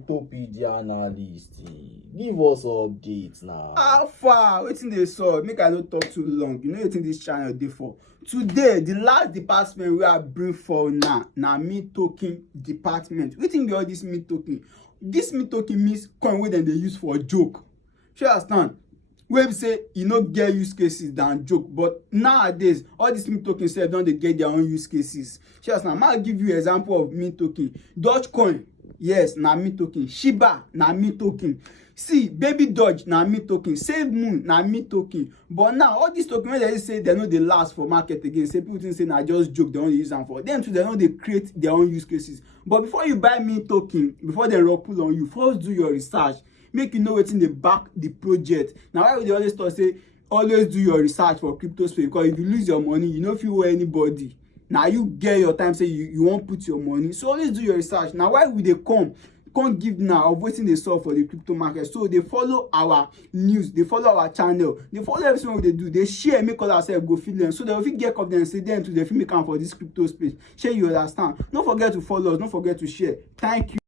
Cryptopedia analyst, give us updates now. How far? Wetin dey sup? Make I no talk too long. You know wetin this channel dey for. Today, the last department wey I bring for now na mint token department. Wetin be all this mint token? This mint token means coin wey dem dey use for joke. Shey you understand? Wey be say e no get use cases than joke, but nowadays all these mint tokens sef don dey get their own use cases. Shey you understand? Make I give you example of mint token. Dogecoin, yes, na mint token. Shiba na mint token. See, baby Doge na mint token. Save Moon na mint token. But now all these tokens wey dem say dem no dey last for market again, say people think say na just joke dem wan dey use am for. Dem too dem no dey create their own use cases. But before you buy mint token, before dem rug pull on you, first do your research. Make you know wetin dey back the project. Na why we dey always talk say always do your research for crypto space, because if you lose your money, you no fit owe anybody. Na you get your time say you wan put your money, so always do your research. Na why we dey come give now of wetin dey sup for the crypto market. So dey follow our news, dey follow our channel, dey follow everything we dey do, dey share, make others sef go feel them, so dem go fit get confidence say dem too dey fit make am for this crypto space. Shey you understand? No forget to follow us, no forget to share. Thank you.